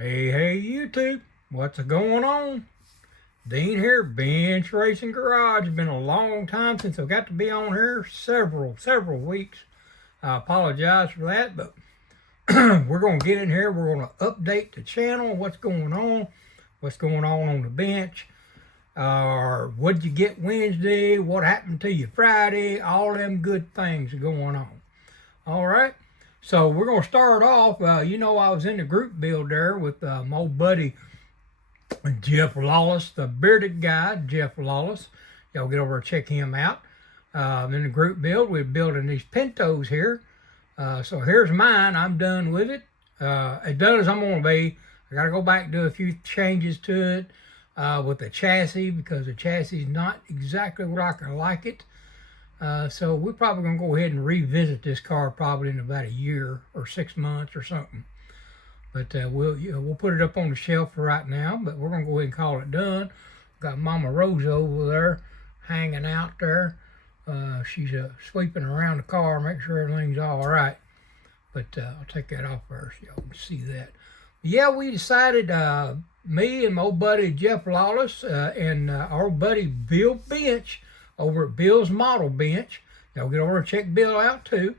Hey, YouTube, what's going on? Dean here, Bench Racing Garage. It's been a long time since I got to be on here, several weeks. I apologize for that, but we're going to get in here. We're going to update the channel, what's going on the bench, what'd you get Wednesday, what happened to you Friday, all them good things going on. All right. So we're going to start off. I was in the group build there with my old buddy Jeff Lawless, the bearded guy, Jeff Lawless. Y'all get over and check him out. In the group build, we're building these Pintos here. So here's mine. I'm done with it. As done as I'm going to be. I got to go back and do a few changes to it with the chassis because the chassis is not exactly what I like it. So we're probably going to go ahead and revisit this car probably in about a year or 6 months or something. But we'll put it up on the shelf for right now. But we're going to go ahead and call it done. Got Mama Rosa over there hanging out there. She's sweeping around the car, make sure everything's all right. But I'll take that off first. Y'all can see that. Yeah, we decided, me and my old buddy Jeff Lawless and our buddy Bill Bench over at Bill's Model Bench. Y'all get over and check Bill out too.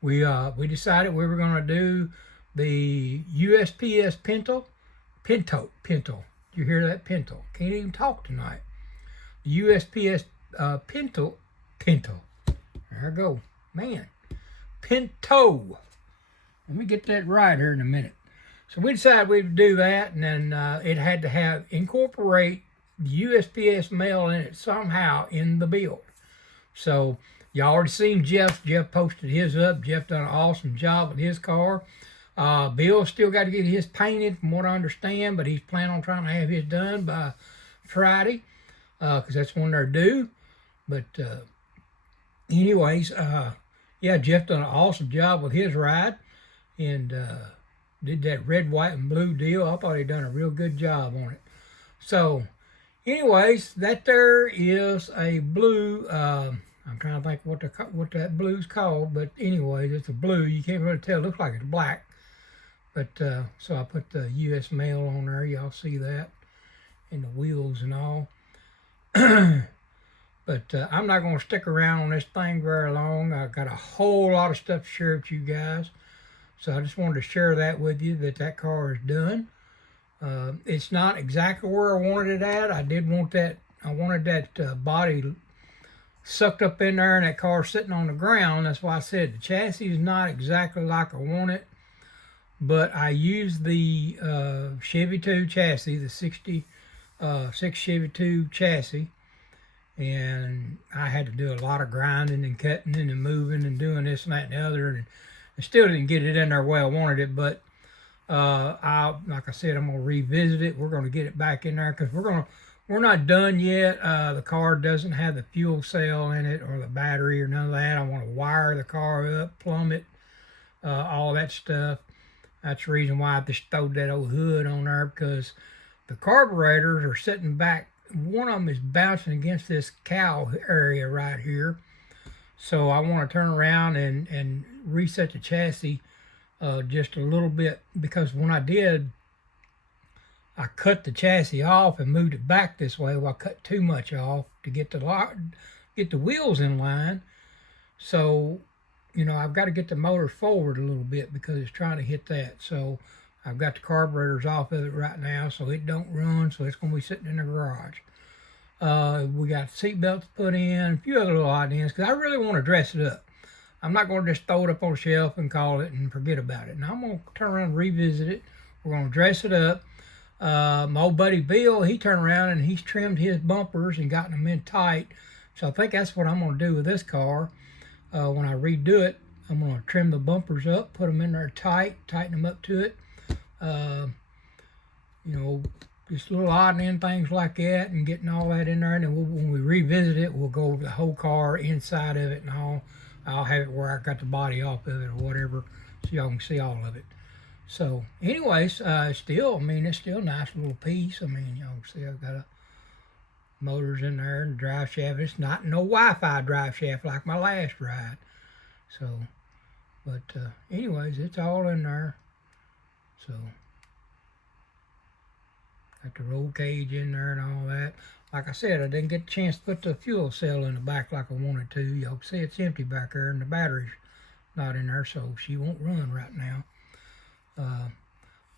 We decided we were going to do the USPS Pinto. You hear that? Pinto. Can't even talk tonight. The USPS Pinto. There I go. Man. Pinto. Let me get that right here in a minute. So we decided we'd do that, and then it had to incorporate the USPS mail in it somehow in the build. So y'all already seen Jeff. Jeff posted his up. Jeff done an awesome job with his car. Bill still got to get his painted from what I understand, but he's planning on trying to have his done by Friday because that's when they're due. But anyways, yeah, Jeff done an awesome job with his ride and did that red, white, and blue deal. I thought he done a real good job on it. So anyways, that there is a blue. I'm trying to think what that blue's called, but anyways, it's a blue. You can't really tell. It looks like it's black. But so I put the U.S. mail on there. Y'all see that, and the wheels and all. But I'm not going to stick around on this thing very long. I got a whole lot of stuff to share with you guys. So I just wanted to share that with you that car is done. It's not exactly where I wanted it at. I wanted that body sucked up in there and that car sitting on the ground. That's why I said the chassis is not exactly like I want it. But I used the Chevy 2 chassis, the 66 Chevy 2 chassis. And I had to do a lot of grinding and cutting and moving and doing this and that and the other. And I still didn't get it in there the way I wanted it. But like I said, I'm going to revisit it. We're going to get it back in there because we're not done yet. The car doesn't have the fuel cell in it or the battery or none of that. I want to wire the car up, plumb it, all that stuff. That's the reason why I just throwed that old hood on there because the carburetors are sitting back. One of them is bouncing against this cowl area right here. So I want to turn around and reset the chassis just a little bit because when I did, I cut the chassis off and moved it back this way. Well, I cut too much off to get the wheels in line. So I've got to get the motor forward a little bit because it's trying to hit that. So I've got the carburetors off of it right now so it don't run. So it's going to be sitting in the garage. We got seat belts put in, a few other little ideas because I really want to dress it up. I'm not going to just throw it up on the shelf and call it and forget about it. Now I'm going to turn around and revisit it. We're going to dress it up. My old buddy Bill, he turned around and he's trimmed his bumpers and gotten them in tight. So I think that's what I'm going to do with this car. When I redo it, I'm going to trim the bumpers up, put them in there tight, tighten them up to it. Just little odd and things like that and getting all that in there. And then when we revisit it, we'll go over the whole car, inside of it and all. I'll have it where I got the body off of it or whatever so y'all can see all of it. So anyways, it's still a nice little piece. I mean, y'all can see I've got a motors in there and the drive shaft. It's not no Wi-Fi drive shaft like my last ride. So, but anyways, it's all in there. So Got the roll cage in there and all that. Like I said, I didn't get a chance to put the fuel cell in the back like I wanted to. Y'all see it's empty back there and the battery's not in there, so she won't run right now.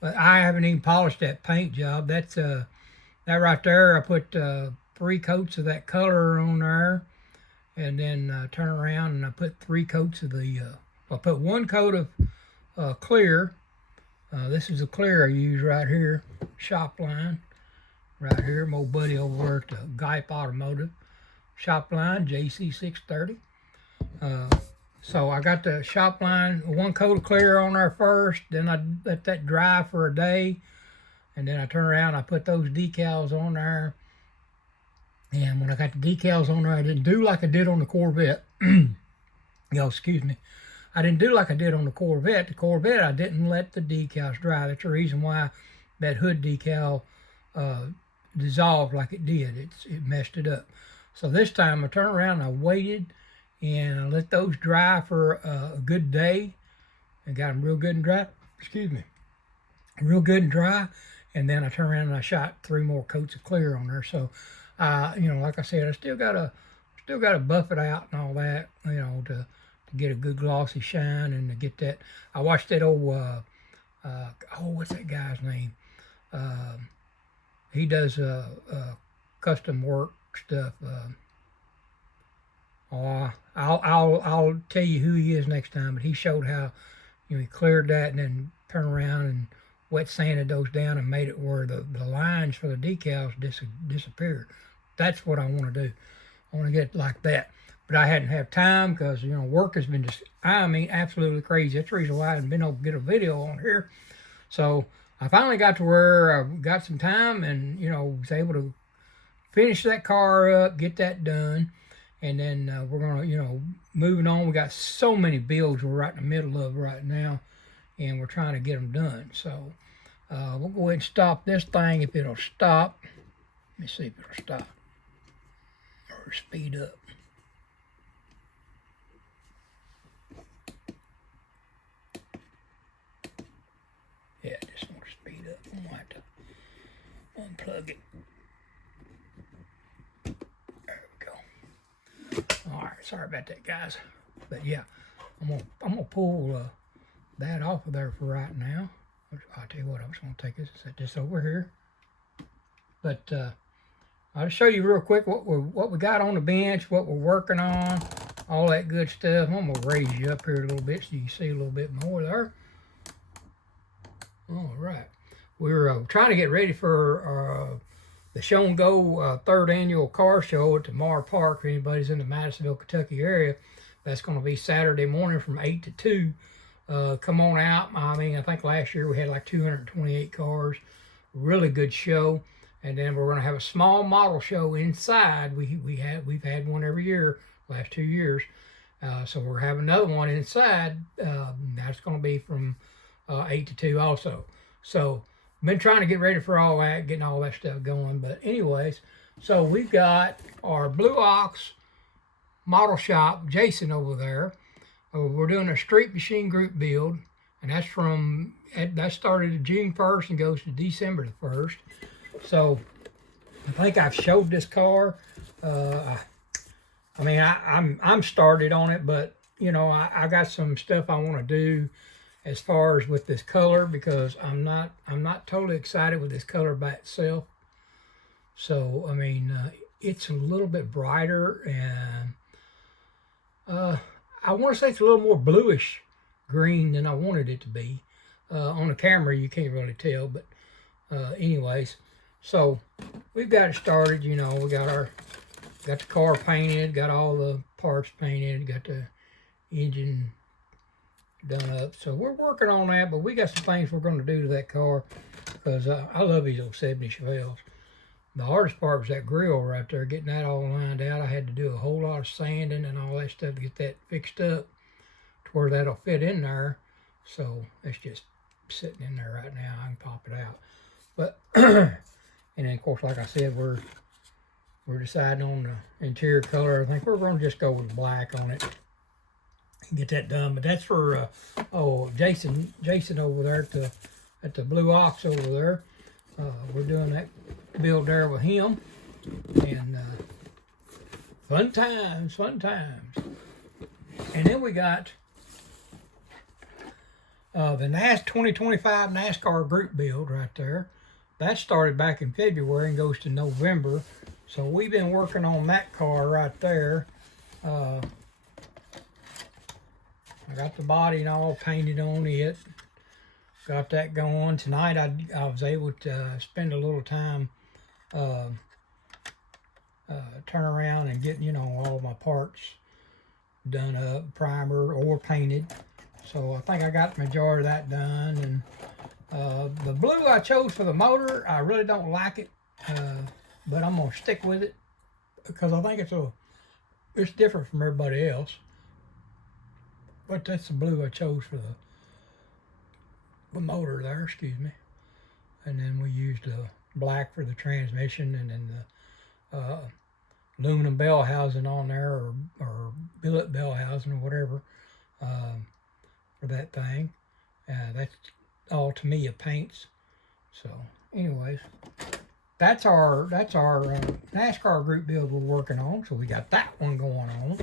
But I haven't even polished that paint job. That's that right there. I put 3 coats of that color on there, and then turn around and I put 3 coats of the. I put 1 coat of clear. This is the clear I use right here, Shopline. Right here, my old buddy over there at the Guype Automotive. Shopline JC630. So I got the Shopline, 1 coat of clear on there first, then I let that dry for a day, and then I turn around and I put those decals on there. And when I got the decals on there, I didn't do like I did on the Corvette. Y'all, excuse me. I didn't do like I did on the Corvette. The Corvette, I didn't let the decals dry. That's the reason why that hood decal dissolved like it did. It messed it up. So this time I turned around and I waited and I let those dry for a good day and got them real good and dry. Excuse me. Real good and dry. And then I turned around and I shot 3 more coats of clear on there. So, you know, like I said, I still gotta buff it out and all that, you know, to get a good glossy shine and to get that. I watched that old, what's that guy's name? He does custom work stuff. I'll tell you who he is next time. But he showed how, you know, he cleared that and then turned around and wet sanded those down and made it where the lines for the decals disappeared. That's what I want to do. I want to get like that. But I hadn't had time because, you know, work has been just, I mean, absolutely crazy. That's the reason why I haven't been able to get a video on here. So I finally got to where I got some time and, you know, was able to finish that car up, get that done. And then we're going to, you know, moving on. We got so many builds we're right in the middle of right now. And we're trying to get them done. So we'll go ahead and stop this thing if it'll stop. Let me see if it'll stop. Or speed up. Yeah, I just want to speed up. I'm going to have to unplug it. There we go. All right, sorry about that, guys. But yeah, I'm gonna pull that off of there for right now. I'll tell you what, I'm just gonna take this and set this over here. But I'll show you real quick what we got on the bench, what we're working on, all that good stuff. I'm gonna raise you up here a little bit so you can see a little bit more there. All right, we're trying to get ready for the Show and Go 3rd annual car show at the Mar Park. If anybody's in the Madisonville, Kentucky area, that's going to be Saturday morning from 8 to 2. Come on out. I mean, I think last year we had like 228 cars. Really good show. And then we're going to have a small model show inside. We've had one every year last 2 years. So we're having another one inside. That's going to be from 8 to 2 also. So been trying to get ready for all that, getting all that stuff going. But anyways, so we've got our Blue Ox model shop, Jason over there. We're doing a Street Machine Group build, and that started June 1st and goes to December the 1st. So I think I've showed this car. I mean, I'm started on it, but you know, I got some stuff I want to do as far as with this color, because I'm not totally excited with this color by itself. So I mean, it's a little bit brighter, and I want to say it's a little more bluish green than I wanted it to be. On the camera you can't really tell, but anyways, so we've got it started. You know, we got the car painted, got all the parts painted, got the engine done up. So we're working on that, but we got some things we're going to do to that car, because I love these old 70 Chevelles. The hardest part was that grill right there, getting that all lined out. I had to do a whole lot of sanding and all that stuff to get that fixed up to where that'll fit in there. So it's just sitting in there right now. I can pop it out. But and then of course, like I said, we're deciding on the interior color. I think we're going to just go with black on it and get that done. But that's for Jason over there at the Blue Ox over there. We're doing that build there with him, and fun times, fun times. And then we got the 2025 NASCAR group build right there. That started back in February and goes to November. So we've been working on that car right there. I got the body and all painted on it. Got that going. Tonight I was able to spend a little time turn around and get, all my parts done up, primer or painted. So I think I got the majority of that done. And the blue I chose for the motor, I really don't like it, but I'm gonna stick with it because I think it's different from everybody else. But that's the blue I chose for the motor there, excuse me. And then we used black for the transmission, and then the aluminum bell housing on there, or billet bell housing or whatever, for that thing. That's all to me of paints. So anyways, that's our NASCAR group build we're working on. So we got that one going on.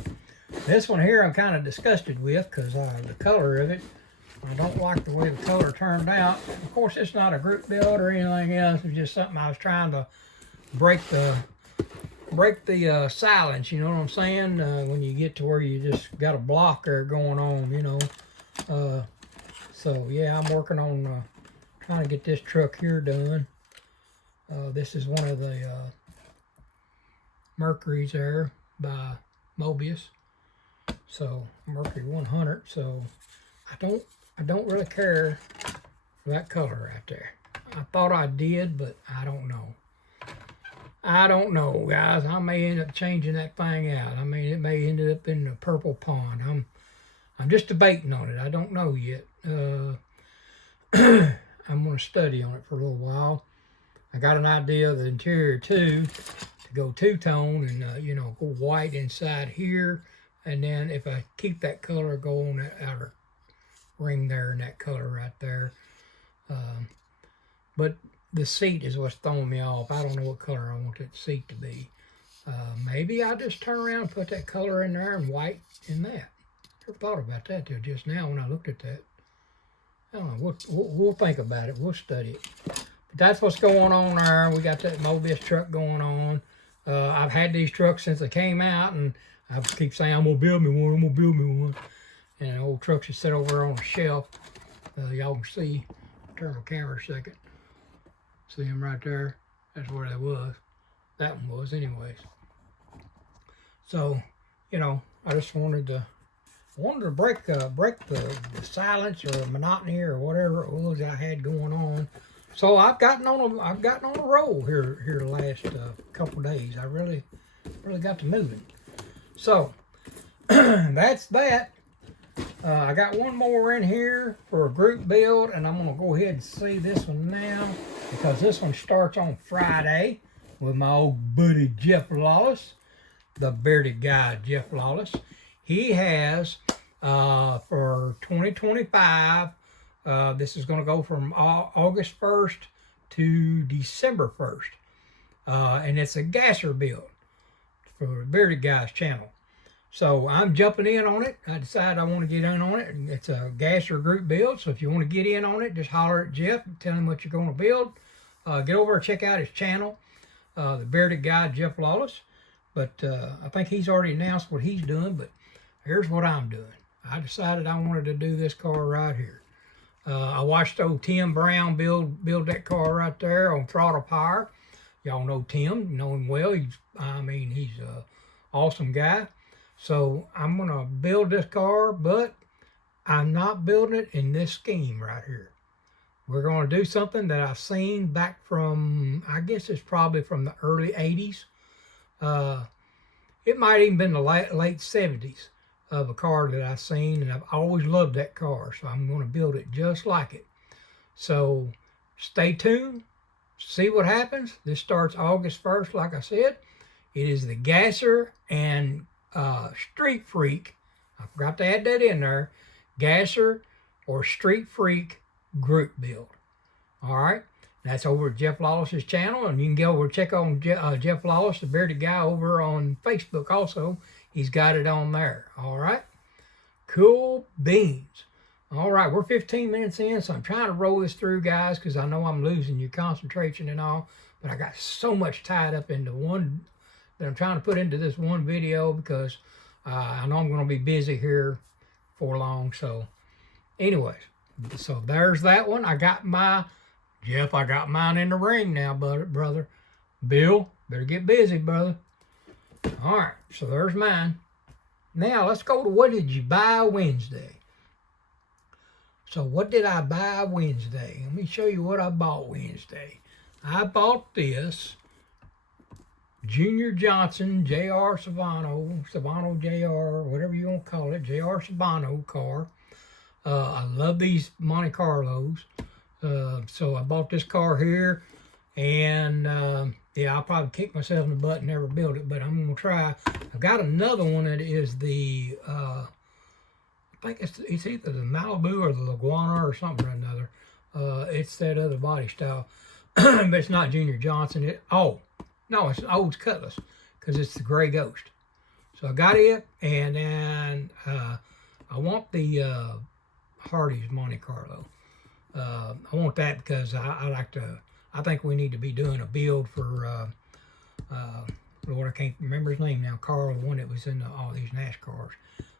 This one here I'm kind of disgusted with because the color of it, I don't like the way the color turned out. Of course, it's not a group build or anything else. It's just something I was trying to break the silence, you know what I'm saying? When you get to where you just got a block there going on, so yeah, I'm working on trying to get this truck here done. This is one of the Mercuries there by Mobius. So Mercury 100. So I don't really care for that color right there. I thought I did, but I don't know. I don't know, guys. I may end up changing that thing out. I mean, it may end up in the purple pond. I'm just debating on it. I don't know yet. I'm going to study on it for a little while. I got an idea of the interior too, to go two-tone and go white inside here, and then if I keep that color, go on that outer ring there and that color right there. But the seat is what's throwing me off. I don't know what color I want that seat to be. Maybe I just turn around and put that color in there and white in that. Never thought about that till just now when I looked at that. I don't know. We'll think about it. We'll study it. But that's what's going on there. We got that Mobius truck going on. I've had these trucks since they came out, and I keep saying, I'm going to build me one. I'm going to build me one. And the old trucks just sit over there on the shelf. Y'all can see. Turn my camera a second. See them right there? That's where they was. That one was anyways. So, I just wanted to break the silence or monotony or whatever it was I had going on. So I've gotten on a roll here the last couple days. I really got to moving. So that's that. I got one more in here for a group build, and I'm gonna go ahead and see this one now because this one starts on Friday with my old buddy Jeff Lawless, the bearded guy Jeff Lawless. He has for 2025. This is going to go from August 1st to December 1st. And it's a gasser build for the Bearded Guys channel. So I'm jumping in on it. I decided I want to get in on it. It's a gasser group build. So if you want to get in on it, just holler at Jeff and tell him what you're going to build. Get over and check out his channel, the Bearded Guy Jeff Lawless. But I think he's already announced what he's doing. But here's what I'm doing. I decided I wanted to do this car right here. I watched old Tim Brown build that car right there on Throttle Power. Y'all know Tim, you know him well. He's an awesome guy. So I'm gonna build this car, but I'm not building it in this scheme right here. We're gonna do something that I've seen back from, I guess it's probably from the early 80s. It might even been the late 70s. Of a car that I've seen, and I've always loved that car, so I'm going to build it just like it. So stay tuned, see what happens. This starts August 1st, like I said. It is the Gasser and Street Freak. I forgot to add that in there. Gasser or Street Freak group build. All right. That's over at Jeff Lawless's channel, and you can go over and check on Jeff Lawless, the bearded guy, over on Facebook also. He's got it on there. All right. Cool beans. All right, we're 15 minutes in, so I'm trying to roll this through, guys, because I know I'm losing your concentration and all, but I got so much tied up into one that I'm trying to put into this one video because I know I'm going to be busy here for long. So anyways, so there's that one. I got mine in the ring now, brother. Bill, better get busy, brother. All right, so there's mine. Now let's go to what did you buy Wednesday? So what did I buy Wednesday? Let me show you what I bought Wednesday. I bought this Junior Johnson J.R. Savano J.R., whatever you want to call it, J.R. Savano car. I love these Monte Carlos. So I bought this car here, and yeah, I'll probably kick myself in the butt and never build it, but I'm going to try. I've got another one that is the... I think it's either the Malibu or the Laguana or something or another. It's that other body style, but it's not Junior Johnson. No, it's Olds Cutlass because it's the Gray Ghost. So I got it, and then I want the Hardy's Monte Carlo. I want that because I like to. I think we need to be doing a build for Lord, I can't remember his name now. Carl, the one that was in all these NASCARs.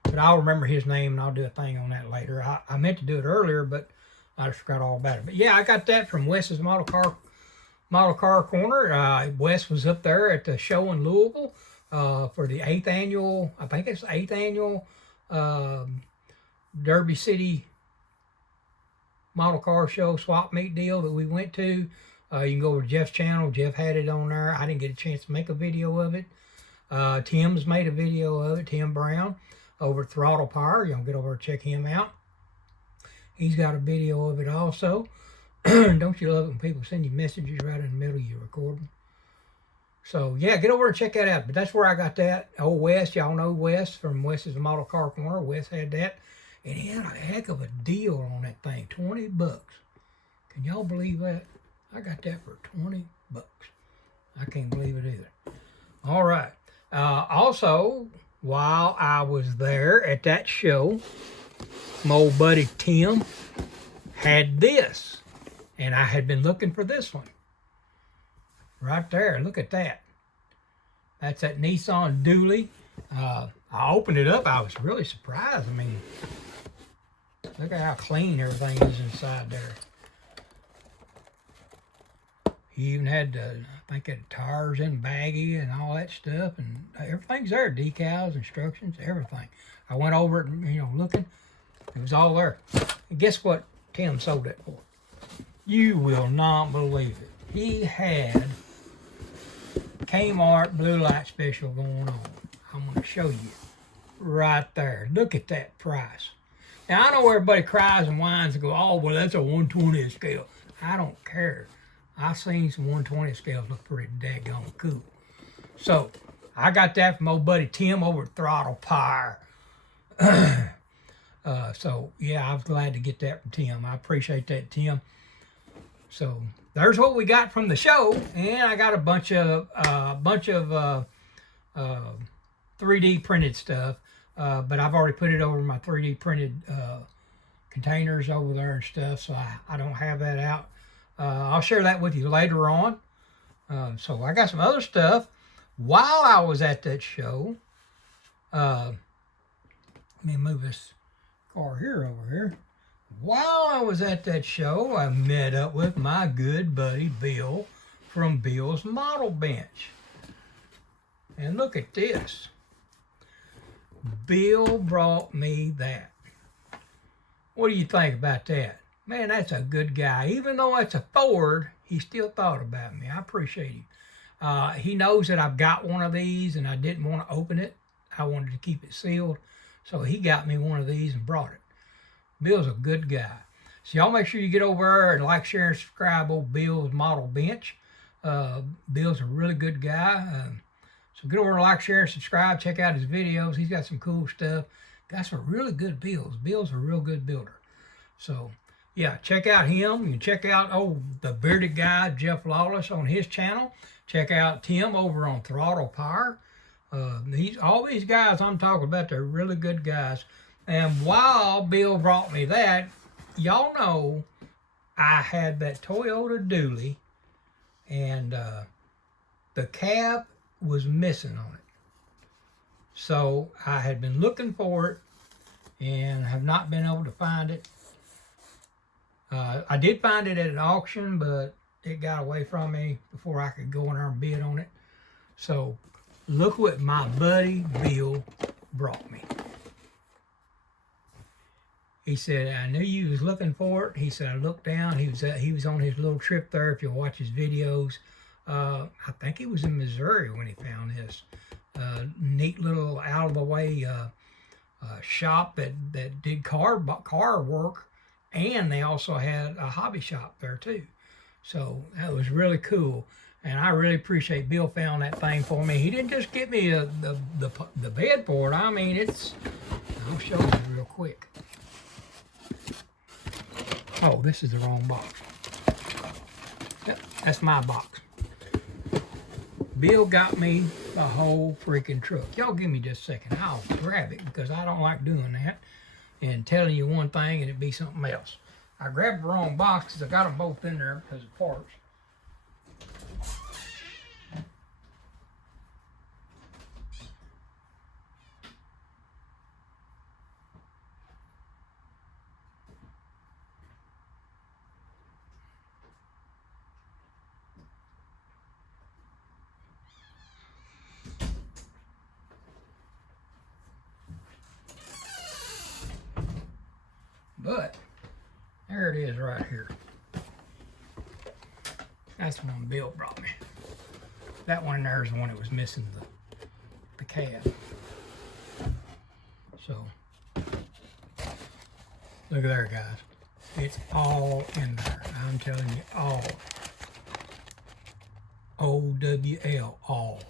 But I'll remember his name, and I'll do a thing on that later. I meant to do it earlier, but I just forgot all about it. But yeah, I got that from Wes's Model Car Corner. Wes was up there at the show in Louisville for the 8th annual, I think it's the 8th annual Derby City Model Car Show swap meet deal that we went to. You can go over to Jeff's channel. Jeff had it on there. I didn't get a chance to make a video of it. Tim's made a video of it, Tim Brown, over at Throttle Power. You can get over and check him out. He's got a video of it also. Don't you love it when people send you messages right in the middle of your recording? So, yeah, get over and check that out. But that's where I got that. Old Wes, y'all know Wes from Wes's Model Car Corner. Wes had that. And he had a heck of a deal on that thing, $20. Can y'all believe that? I got that for $20. I can't believe it either. All right. Also, while I was there at that show, my old buddy Tim had this. And I had been looking for this one. Right there. Look at that. That's that Nissan Dually. I opened it up. I was really surprised. I mean, look at how clean everything is inside there. He even had, I think, it tires in baggy and all that stuff, and everything's there. Decals, instructions, everything. I went over it, looking. It was all there. And guess what Tim sold it for? You will not believe it. He had Kmart Blue Light Special going on. I'm going to show you right there. Look at that price. Now, I know everybody cries and whines and go, oh, well, that's a 120 scale. I don't care. I've seen some 120 scales look pretty daggone cool. So, I got that from old buddy Tim over at Throttle Power. So, yeah, I was glad to get that from Tim. I appreciate that, Tim. So, there's what we got from the show. And I got a bunch of 3D printed stuff. But I've already put it over my 3D printed containers over there and stuff. So, I don't have that out. I'll share that with you later on. So I got some other stuff. While I was at that show, let me move this car over here. While I was at that show, I met up with my good buddy Bill from Bill's Model Bench. And look at this. Bill brought me that. What do you think about that? Man, that's a good guy. Even though it's a Ford, he still thought about me. I appreciate him. He knows that I've got one of these and I didn't want to open it. I wanted to keep it sealed. So he got me one of these and brought it. Bill's a good guy. So y'all make sure you get over there and like, share, and subscribe old Bill's Model Bench. Bill's a really good guy. So get over and like, share, and subscribe. Check out his videos. He's got some cool stuff. Got some really good builds. Bill's a real good builder. So yeah, check out him. You can check out the bearded guy Jeff Lawless on his channel. Check out Tim over on Throttle Power. All these guys I'm talking about, they're really good guys. And while Bill brought me that, y'all know I had that Toyota Dually, and the cab was missing on it. So I had been looking for it and have not been able to find it. I did find it at an auction, but it got away from me before I could go in there and bid on it. So look what my buddy Bill brought me. He said, I knew you was looking for it. He said, I looked down. He was on his little trip there. If you'll watch his videos, I think he was in Missouri when he found this. Neat little out of the way shop that did car work, and they also had a hobby shop there too. So that was really cool, and I really appreciate Bill found that thing for me. He didn't just get me the bed for it. I mean, I'll show you real quick. Oh, this is the wrong box. Yep, that's my box. Bill got me the whole freaking truck. Y'all give me just a second. I'll grab it because I don't like doing that and telling you one thing and it be something else. I grabbed the wrong box because I got them both in there because of parts. But there it is right here. That's the one Bill brought me. That one there is the one that was missing the cab. So look at there, guys. It's all in there. I'm telling you, all. O-W-L, all.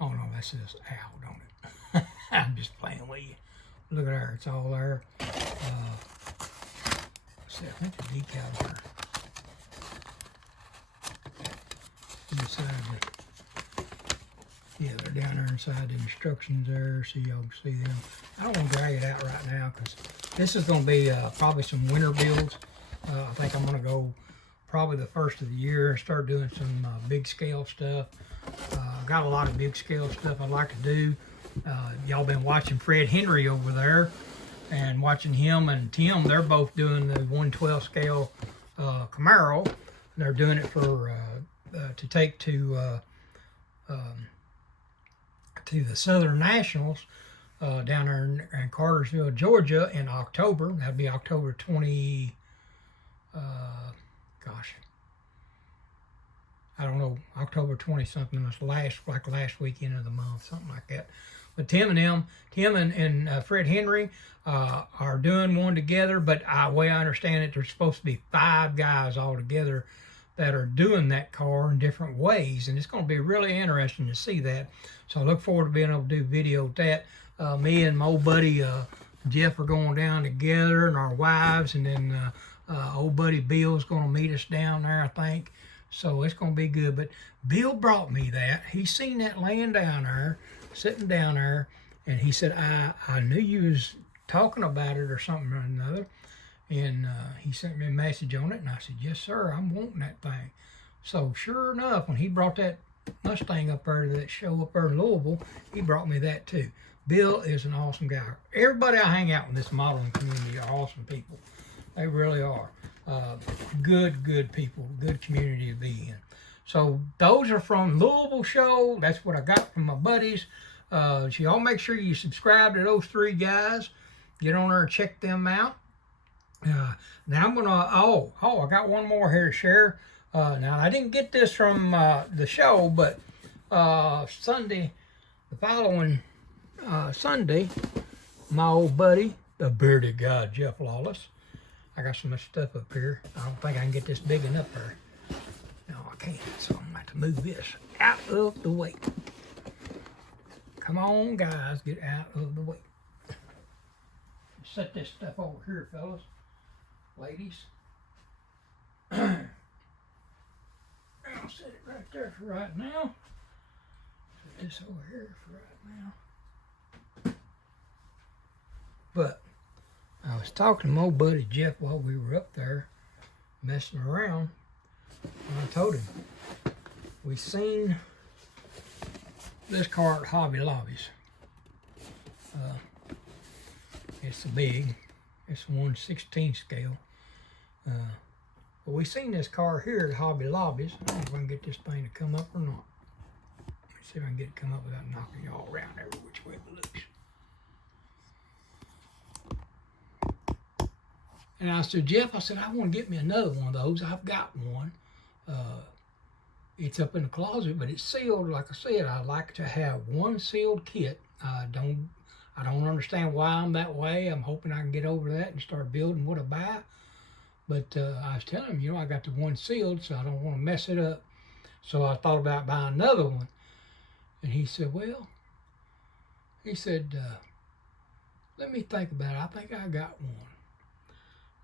Oh no, that says ow, don't it? I'm just playing with you. Look at there, it's all there. Let's see, I think the decals are inside yeah, they're down there inside the instructions there, so y'all can see them. I don't want to drag it out right now because this is going to be probably some winter builds. I think I'm going to go probably the first of the year and start doing some big scale stuff. I've got a lot of big scale stuff I'd like to do. Y'all been watching Fred Henry over there and watching him and Tim. They're both doing the 112 scale Camaro. They're doing it for to take to the Southern Nationals down there in Cartersville, Georgia in October. That'd be October 20, gosh, I don't know, October 20 something. It's last weekend of the month, something like that. But Tim and Fred Henry are doing one together, but way I understand it, there's supposed to be 5 guys all together that are doing that car in different ways, and it's going to be really interesting to see that. So I look forward to being able to do video of that. Me and my old buddy Jeff are going down together, and our wives, and then old buddy Bill's going to meet us down there, I think. So it's going to be good. But Bill brought me that. He seen that laying down there, sitting down there, and he said, I knew you was talking about it or something or another. And he sent me a message on it, and I said, yes, sir, I'm wanting that thing. So sure enough, when he brought that Mustang up there to that show up there in Louisville, he brought me that too. Bill is an awesome guy. Everybody I hang out with in this modeling community are awesome people. They really are. Good people, good community to be in. So those are from Louisville show. That's what I got from my buddies. So y'all make sure you subscribe to those 3 guys. Get on there and check them out. Now I'm gonna, I got one more here to share. Now I didn't get this from the show, but Sunday, the following Sunday, my old buddy, the bearded guy, Jeff Lawless. I got so much stuff up here. I don't think I can get this big enough there. No, I can't. So I'm going to have to move this out of the way. Come on, guys, get out of the way. Set this stuff over here, fellas. ladies. I'll set it right there for right now. Set this over here for right now. But I was talking to my old buddy Jeff while we were up there messing around, and I told him we seen this car at Hobby Lobby's. It's big. It's 1/16 scale. But we seen this car here at Hobby Lobby's. I don't know if I can get this thing to come up or not. Let me see if I can get it to come up without knocking you all around every which way it looks. And I said, Jeff, I said, I want to get me another one of those. I've got one. It's up in the closet, but it's sealed. Like I said, I like to have one sealed kit. I don't understand why I'm that way. I'm hoping I can get over that and start building what I buy. But I was telling him, you know, I got the one sealed, so I don't want to mess it up. So I thought about buying another one. And he said, well, he said, let me think about it. I think I got one.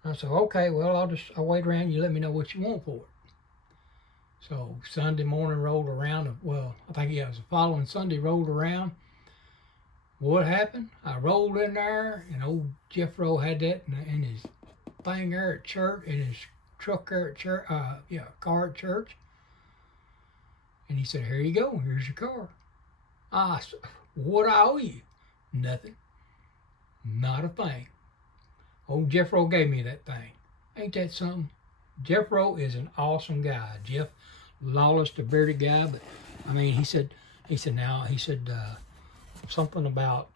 I said, okay, well, I'll wait around. You let me know what you want for it. So Sunday morning rolled around. Well, I think it was the following Sunday rolled around. What happened? I rolled in there, and old Jeff Rowe had that in his thing there at church, in his truck there at church, car at church. And he said, here you go, here's your car. I said, what I owe you? Nothing. Not a thing. Old Jeff Rowe gave me that thing. Ain't that something? Jeff Rowe is an awesome guy. Jeff Lawless, the bearded guy, but I mean, he said something about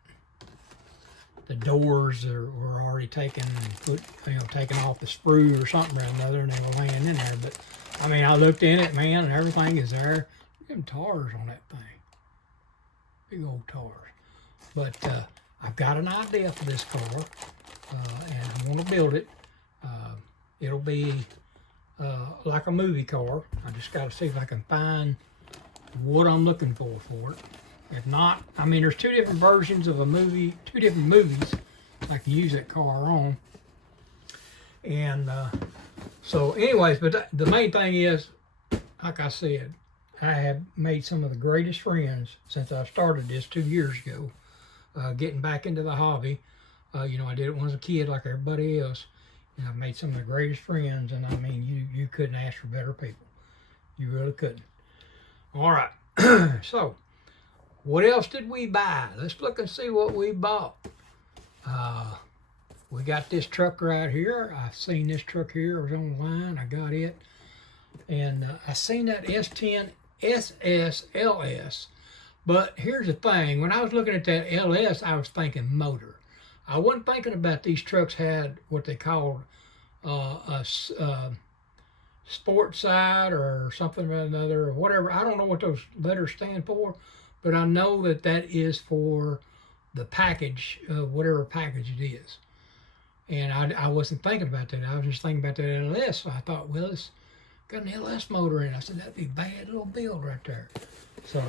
the doors were already taken off the sprue or something or another, and they were laying in there. But I mean, I looked in it, man, and everything is there. Look at them tires on that thing. Big old tires. But I've got an idea for this car, and I want to build it. It'll be like a movie car. I just got to see if I can find what I'm looking for it. If not, I mean, there's two different versions of a movie, two different movies I can use that car on. And so anyways, but the main thing is, like I said, I have made some of the greatest friends since I started this 2 years ago, getting back into the hobby. You know, I did it when I was a kid like everybody else. And I've made some of the greatest friends, and I mean, you couldn't ask for better people. You really couldn't. All right, so what else did we buy? Let's look and see what we bought. We got this truck right here. I've seen this truck here. It was online. I got it. And I seen that S10 SSLS. But here's the thing. When I was looking at that LS, I was thinking motor. I wasn't thinking about these trucks had what they called a sport side or something or another or whatever. I don't know what those letters stand for, but I know that is for the package, whatever package it is. And I wasn't thinking about that. I was just thinking about that LS. So I thought, well, it's got an LS motor in it. I said, that'd be a bad little build right there. So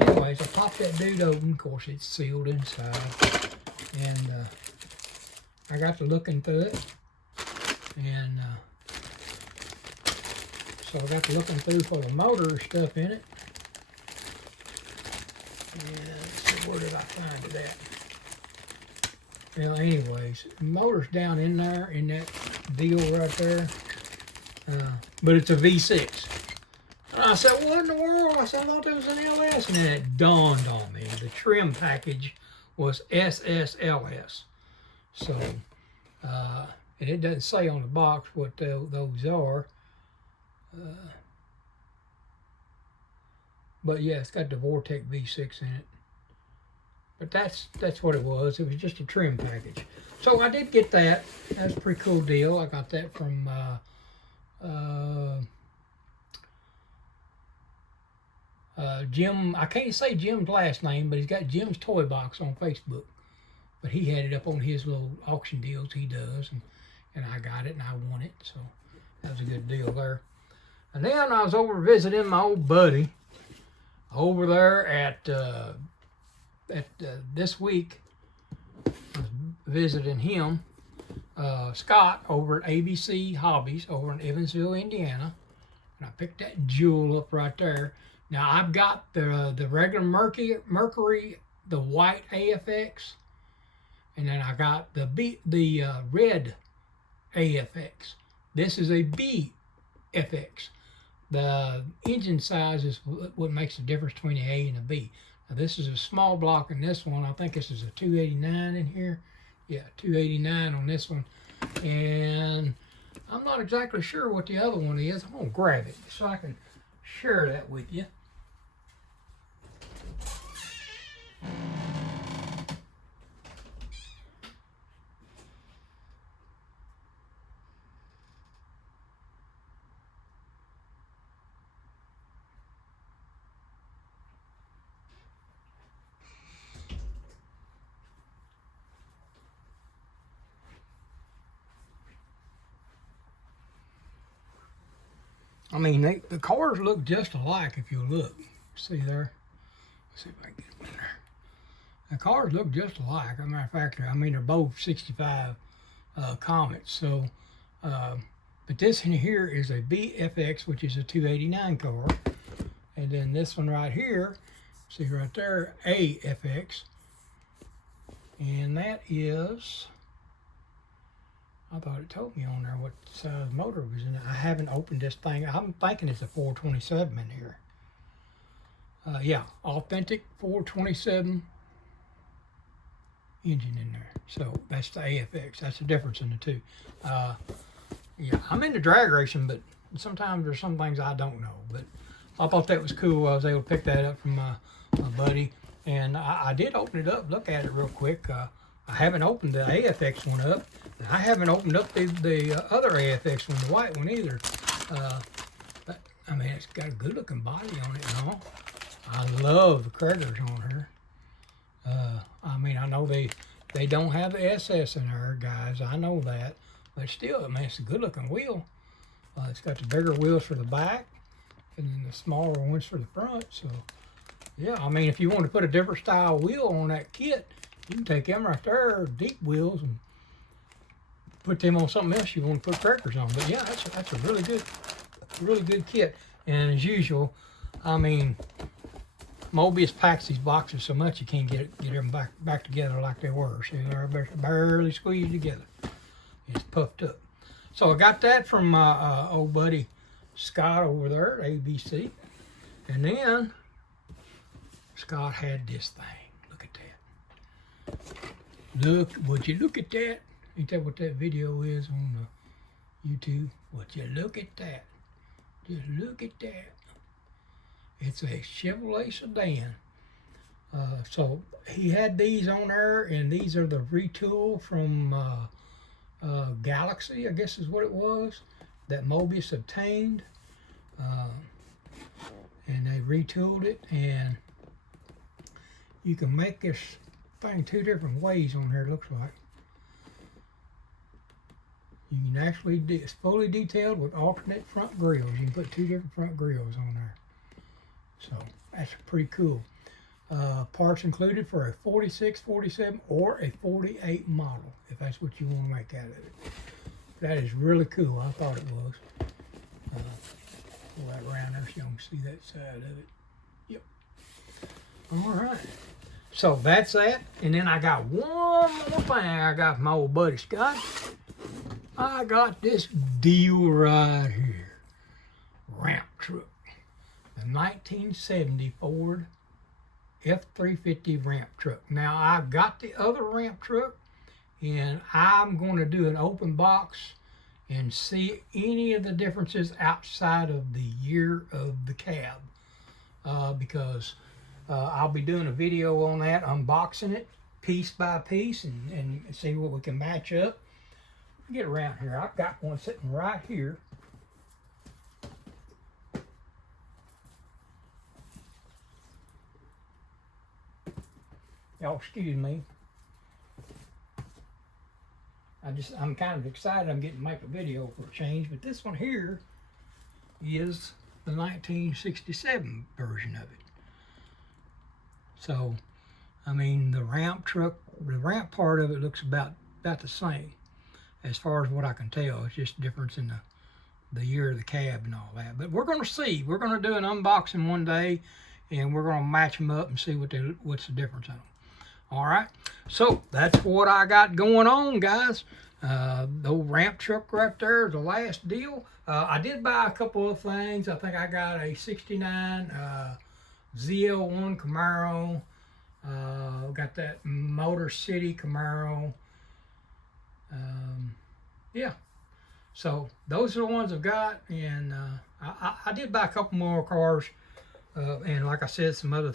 anyways, I popped that dude open. Of course, it's sealed inside. And I got to looking through it. And so I got to looking through for the motor stuff in it. And let's see, where did I find it at? Well, anyways, the motor's down in there, in that deal right there. But it's a V6. And I said, what in the world? I said, I thought there was an LS. And then it dawned on me. The trim package was SSLS. So, and it doesn't say on the box what those are. But yeah, it's got the Vortec V6 in it. But that's what it was. It was just a trim package. So I did get that. That's a pretty cool deal. I got that from Jim. I can't say Jim's last name, but he's got Jim's Toy Box on Facebook. But he had it up on his little auction deals he does, and I got it and I won it. So that was a good deal there. And then I was over visiting my old buddy over there at this week. I was visiting him. Scott over at ABC Hobbies over in Evansville, Indiana. And I picked that jewel up right there. Now I've got the regular Mercury, the white AFX, and then I got the red AFX. This is a BFX. The engine size is what makes the difference between the A and the B. Now this is a small block in this one. I think this is a 289 in here. Yeah, 289 on this one. And I'm not exactly sure what the other one is. I'm going to grab it so I can share that with you. I mean, the cars look just alike if you look. See there? Let's see if I can get them in there. The cars look just alike. As a matter of fact, I mean, they're both 65 Comets. So, but this in here is a BFX, which is a 289 car. And then this one right here, see right there, AFX. And that is, I thought it told me on there what size motor was in it. I haven't opened this thing. I'm thinking it's a 427 in here. Yeah, authentic 427 engine in there. So that's the AFX. That's the difference in the two. Yeah, I'm into drag racing, but sometimes there's some things I don't know. But I thought that was cool. I was able to pick that up from my buddy. And I did open it up, look at it real quick. I haven't opened the AFX one up. I haven't opened up the other AFX one, the white one either. But, I mean, it's got a good looking body on it and all. I love the Craigers on her. I mean, I know they don't have the SS in there, guys. I know that. But still, I mean, it's a good looking wheel. It's got the bigger wheels for the back and then the smaller ones for the front. So, yeah, I mean, if you want to put a different style wheel on that kit, you can take them right there, deep wheels, and put them on something else you want to put crackers on. But yeah, that's a really good kit. And as usual, I mean, Mobius packs these boxes so much you can't get them back together like they were. See, they're barely squeezed together. It's puffed up. So I got that from my old buddy Scott over there at ABC. And then Scott had this thing. Look at that. Would you look at that? Ain't that what that video is on the YouTube? Would you look at that? Just look at that. It's a Chevrolet sedan. So he had these on there, and these are the retool from Galaxy, I guess is what it was, that Mobius obtained. And they retooled it, and you can make this thing two different ways on here, it looks like. You can actually, it's fully detailed with alternate front grills. You can put two different front grills on there. So that's pretty cool. Parts included for a 46, 47, or a 48 model, if that's what you want to make out of it. That is really cool. I thought it was. Pull that around there so you can see that side of it. Yep. All right. So that's that. And then I got one more thing I got from my old buddy Scott. I got this deal right here. Ramp truck. The 1970 Ford F350 ramp truck. Now, I've got the other ramp truck, and I'm going to do an open box and see any of the differences outside of the year of the cab. Because I'll be doing a video on that, unboxing it piece by piece and see what we can match up. Get around here. I've got one sitting right here. Y'all excuse me. I'm kind of excited. I'm getting to make a video for a change, but this one here is the 1967 version of it. So, I mean, the ramp truck, the ramp part of it looks about the same. as far as what I can tell. It's just a difference in the year of the cab and all that. But we're going to see. We're going to do an unboxing one day, and we're going to match them up and see what's the difference in them. All right. So that's what I got going on, guys. The old ramp truck right there is the last deal. I did buy a couple of things. I think I got a 69 ZL1 Camaro. Got that Motor City Camaro. Yeah. So those are the ones I've got, and I did buy a couple more cars, and like I said, some other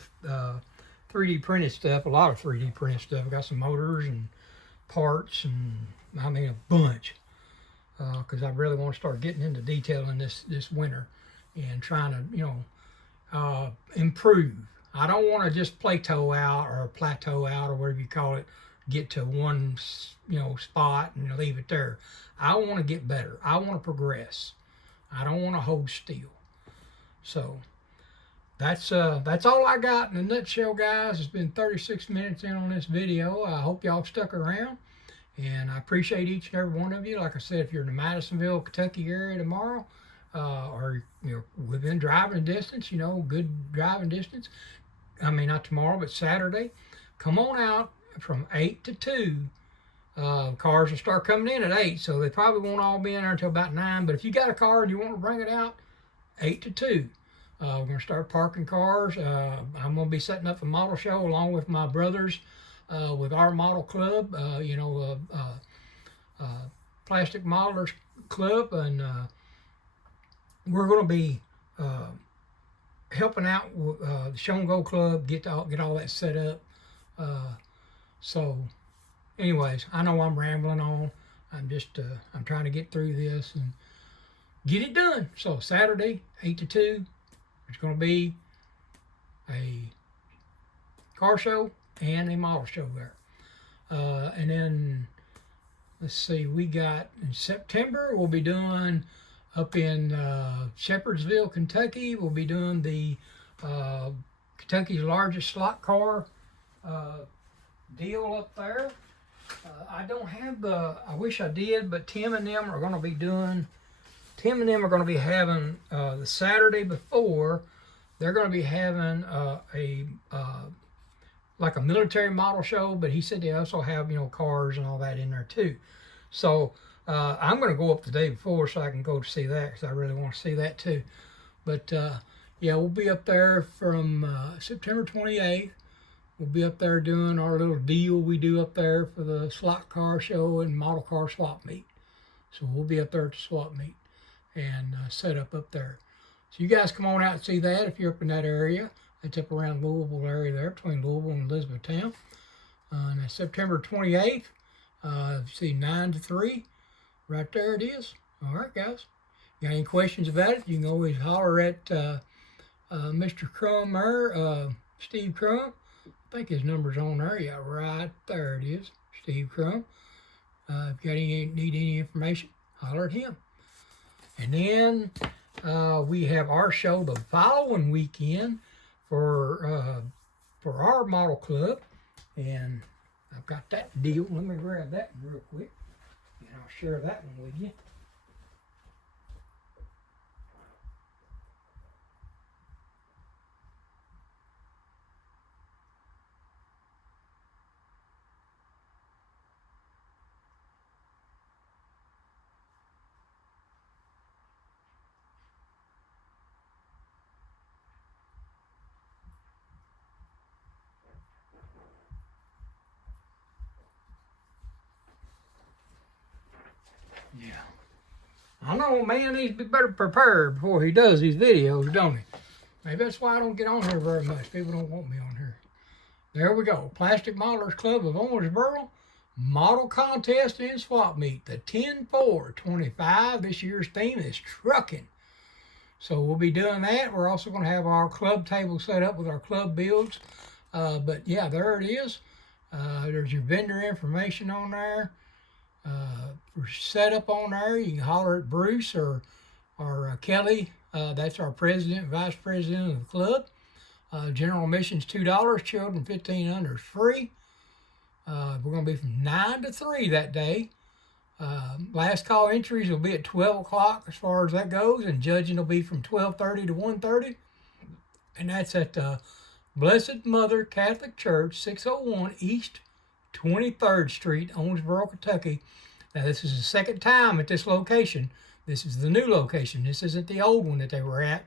3D printed stuff, a lot of 3D printed stuff. I got some motors and parts, and I mean a bunch, because I really want to start getting into detailing this winter and trying to, improve. I don't want to just plateau out or whatever you call it, get to one, spot and leave it there. I want to get better. I want to progress. I don't want to hold still. So that's all I got in a nutshell, guys. It's been 36 minutes in on this video. I hope y'all stuck around, and I appreciate each and every one of you. Like I said, if you're in the Madisonville, Kentucky area tomorrow, or within driving distance, good driving distance. I mean, not tomorrow, but Saturday. Come on out from 8 to 2. Cars will start coming in at 8, so they probably won't all be in there until about 9. But if you got a car and you want to bring it out, 8 to 2. We're going to start parking cars. I'm going to be setting up a model show along with my brothers with our model club, Plastic Modelers Club, and we're going to be helping out with the Show and Go Club, get all that set up. So anyways, I know I'm rambling on. I'm trying to get through this and get it done. So Saturday, 8 to 2, it's going to be a car show and a model show there. And then, let's see, we got in September, we'll be doing up in Shepherdsville, Kentucky. We'll be doing the Kentucky's largest slot car deal up there. I don't have I wish I did, but Tim and them are going to be having the Saturday before, they're going to be having like a military model show, but he said they also have, cars and all that in there too. So I'm going to go up the day before so I can go to see that, because I really want to see that too. But yeah, we'll be up there from September 28th. We'll be up there doing our little deal we do up there for the slot car show and model car swap meet. So we'll be up there at the swap meet and set up there. So you guys come on out and see that if you're up in that area. It's up around Louisville area there, between Louisville and Elizabethtown. And that's September 28th. See, 9 to 3. Right there it is. All right, guys. Got any questions about it, you can always holler at Mr. Crum there, Steve Crum. I think his number's on there. Yeah, right there it is, Steve Crum. If you need any information, holler at him. And then we have our show the following weekend for our model club, and I've got that deal. Let me grab that real quick, and I'll share that one with you. Yeah. I know a man needs to be better prepared before he does these videos, don't he? Maybe that's why I don't get on here very much. People don't want me on here. There we go. Plastic Modelers Club of Owensboro. Model contest and swap meet. The 10-4-25. This year's theme is trucking. So we'll be doing that. We're also going to have our club table set up with our club builds. But yeah, there it is. There's your vendor information on there. For setup on there, you can holler at Bruce or Kelly. That's our president, vice president of the club. General admission's $2. Children 15 under is free. We're going to be from 9 to 3 that day. Last call entries will be at 12 o'clock as far as that goes, and judging will be from 12:30 to 1:30. And that's at Blessed Mother Catholic Church, 601 East 23rd Street, Owensboro, Kentucky. Now, this is the second time at this location. This is the new location. This isn't the old one that they were at.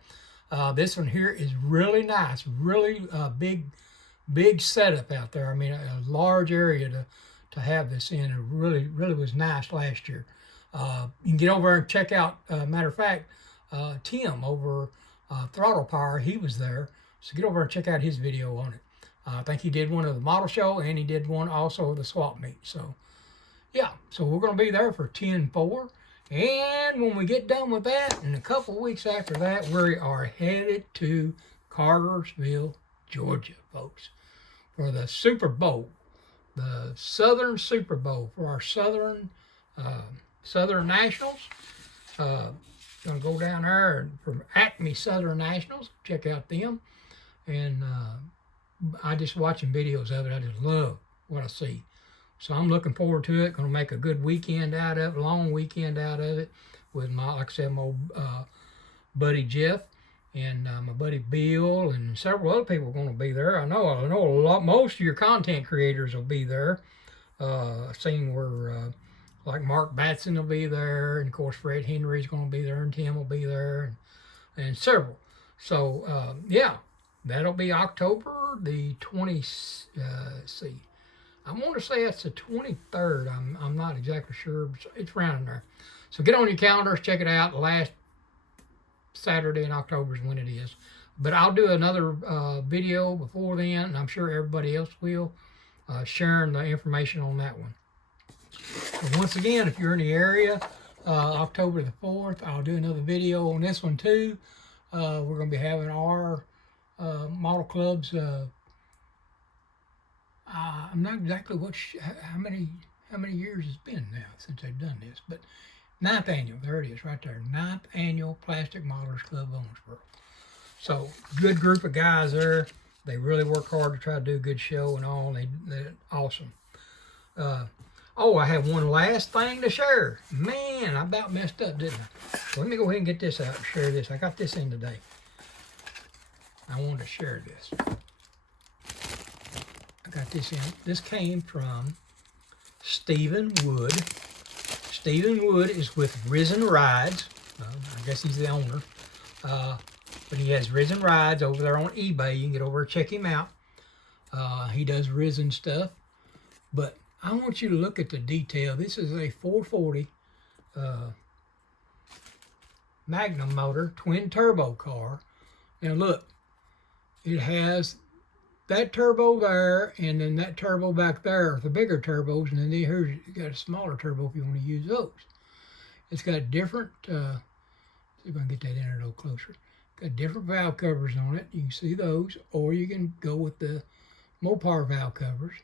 This one here is really nice, really big setup out there. I mean, a large area to have this in. It really was nice last year. You can get over and check out, matter of fact, Tim over Throttle Power, he was there. So get over and check out his video on it. I think he did one of the model show, and he did one also of the swap meet. So, yeah, so we're going to be there for 10-4. And when we get done with that, in a couple of weeks after that, we are headed to Cartersville, Georgia, folks, for the Super Bowl, the Southern Super Bowl for our Southern Nationals. Gonna go down there from Acme Southern Nationals, check out them, and I just watching videos of it. I just love what I see. So I'm looking forward to it. Going to make a good weekend out of it, long weekend out of it, with my, like I said, my old buddy Jeff and my buddy Bill and several other people are going to be there. I know a lot. Most of your content creators will be there. I've seen where like Mark Batson will be there, and of course Fred Henry's going to be there, and Tim will be there, and several. So yeah, that'll be October the 20th. See. I want to say it's the 23rd. I'm not exactly sure, but it's around there. So get on your calendars, check it out. The last Saturday in October is when it is. But I'll do another video before then, and I'm sure everybody else will, sharing the information on that one. So once again, if you're in the area, October the 4th, I'll do another video on this one too. We're going to be having our model clubs. I'm not exactly how many years it's been now since they've done this, but 9th annual. There it is, right there. 9th annual Plastic Modelers Club Owensboro. So good group of guys there. They really work hard to try to do a good show and all. They're awesome. Oh, I have one last thing to share. Man, I about messed up, didn't I? So let me go ahead and get this out and share this. I got this in today. I wanted to share this. I got this in. This came from Stephen Wood. Stephen Wood is with Risen Rides. I guess he's the owner. But he has Risen Rides over there on eBay. You can get over and check him out. He does Risen stuff. But I want you to look at the detail. This is a 440 Magnum motor, twin turbo car. Now look, it has that turbo there, and then that turbo back there are the bigger turbos, and then here's you got a smaller turbo if you want to use those. It's got different, see if I can get that in a little closer. Got different valve covers on it. You can see those, or you can go with the Mopar valve covers.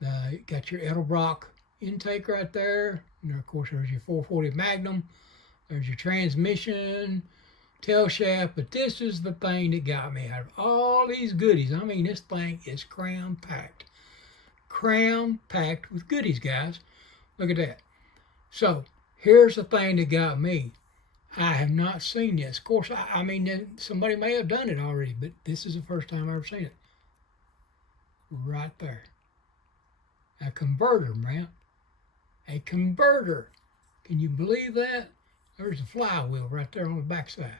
You got your Edelbrock intake right there. And of course, there's your 440 Magnum. There's your transmission, tail shaft, but this is the thing that got me out of all these goodies. I mean, this thing is cram-packed. Cram-packed with goodies, guys. Look at that. So, here's the thing that got me. I have not seen this. Of course, I mean, somebody may have done it already, but this is the first time I've ever seen it. Right there. A converter, man. A converter. Can you believe that? There's a flywheel right there on the backside.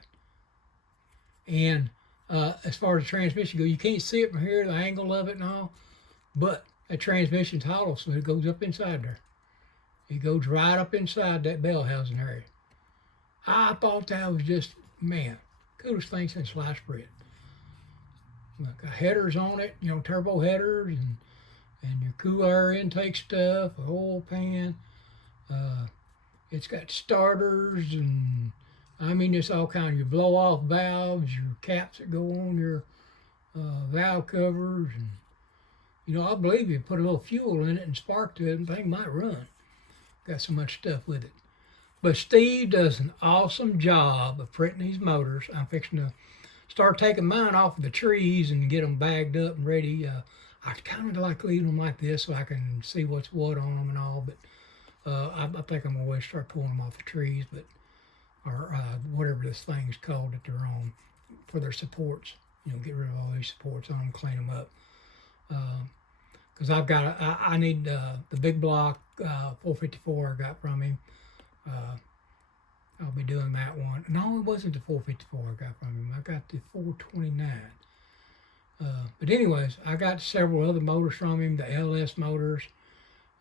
And as far as the transmission goes, you can't see it from here, the angle of it and all, but that transmission's hollow, so it goes up inside there. It goes right up inside that bell housing area. I thought that was just, man, coolest thing since sliced bread. Look, headers on it, you know, turbo headers, and your cool air intake stuff, a oil pan. It's got starters, and I mean, it's all kind of your blow-off valves, your caps that go on your valve covers, and you know, I believe you put a little fuel in it and spark to it, and the thing might run. Got so much stuff with it. But Steve does an awesome job of printing these motors. I'm fixing to start taking mine off of the trees and get them bagged up and ready. I kind of like leaving them like this so I can see what's what on them and all, but I think I'm going to start pulling them off the trees, but or whatever this thing's called that they're on for their supports. You know, get rid of all these supports on them, clean them up. Because I need the big block 454 I got from him. I'll be doing that one. No, it wasn't the 454 I got from him. I got the 429. But anyways, I got several other motors from him, the LS motors.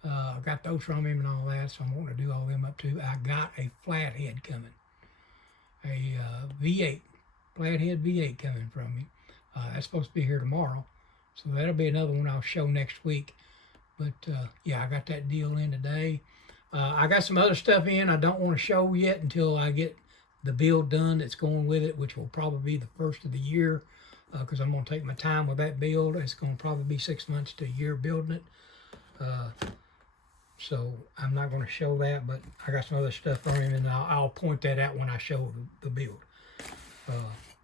I got those from him and all that, so I'm wanting to do all them up too. I got a flathead coming, a V8, flathead V8 coming from me. That's supposed to be here tomorrow, so that'll be another one I'll show next week. But yeah, I got that deal in today. I got some other stuff in I don't want to show yet until I get the build done that's going with it, which will probably be the first of the year, because I'm going to take my time with that build. It's going to probably be 6 months to a year building it. So I'm not going to show that, but I got some other stuff on him, and I'll point that out when I show the build.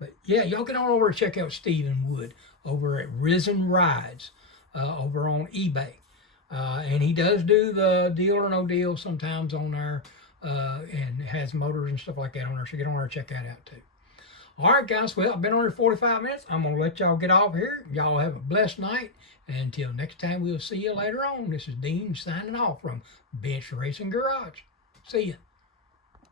But yeah, y'all get on over and check out Stephen Wood over at Risen Rides over on eBay. And he does do the Deal or No Deal sometimes on there, and has motors and stuff like that on there. So get on there and check that out too. All right, guys. Well, I've been on here 45 minutes. I'm going to let y'all get off here. Y'all have a blessed night. And until next time, we'll see you later on. This is Dean signing off from Bench Racing Garage. See ya.